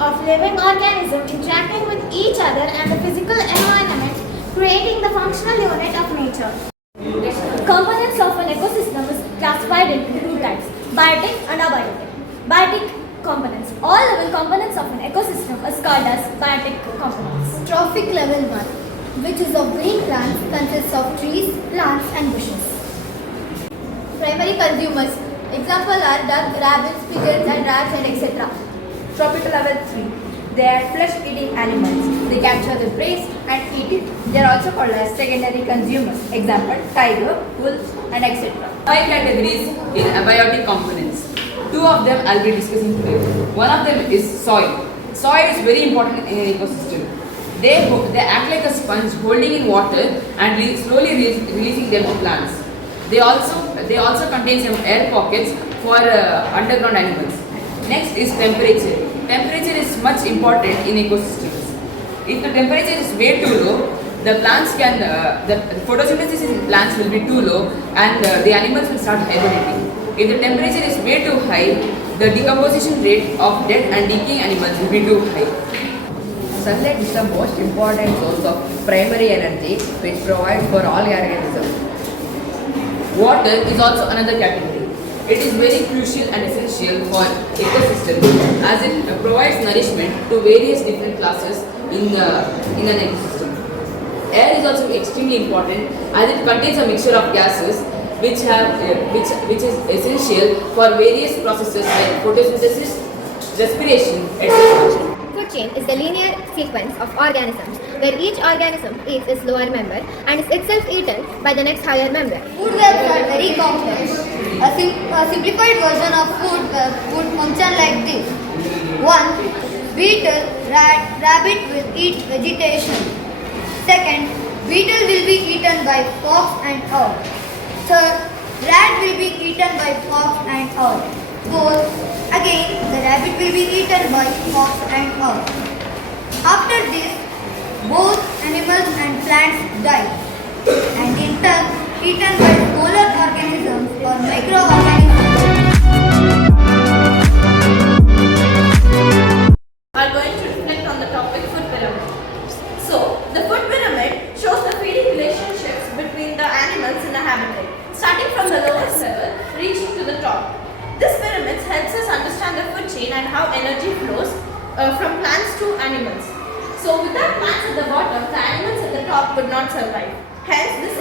of living organisms interacting with each other and the physical environment, creating the functional unit of nature. Components of an ecosystem is classified into two types, biotic and abiotic. Biotic components. All living components of an ecosystem is called as biotic components. Trophic level 1, which is of green plants, consists of trees, plants and bushes. Primary consumers. Example are duck, rabbits, pigeons and rats and etc. Tropical level 3. They are flesh-eating animals. They capture the prey and eat it. They are also called as secondary consumers. Example, tiger, wolves and etc. 5 categories in abiotic components. 2 of them I'll be discussing today. One of them is soil. Soil is very important in an ecosystem. They act like a sponge holding in water and slowly releasing them to plants. They also contain some air pockets for underground animals. Next is temperature. Temperature is much important in ecosystems. If the temperature is way too low, the photosynthesis in plants will be too low and the animals will start hibernating. If the temperature is way too high, the decomposition rate of dead and decaying animals will be too high. Sunlight is the most important source of primary energy which provides for all organisms. Water is also another category. It is very crucial and essential for ecosystems as it provides nourishment to various different classes in an ecosystem. Air is also extremely important as it contains a mixture of gases which is essential for various processes like photosynthesis, respiration, etc. Food chain is the linear sequence of organisms where each organism eats its lower member and is itself eaten by the next higher member. Food webs are very complex. A simplified version of food web would function like this. 1. Beetle, rabbit will eat vegetation. 2nd, beetle will be eaten by fox and owl. 3rd, rat will be eaten by fox and owl. 4th, again the rabbit will be eaten by fox and owl. After this, both animals and plants die and in turn eaten by smaller organisms or microorganisms. Are going to reflect on the topic food pyramid. So, the food pyramid shows the feeding relationships between the animals in a habitat, starting from the lowest level, reaching to the top. This pyramid helps us understand the food chain and how energy flows from plants to animals. So, without plants at the bottom, the animals at the top would not survive. Hence, this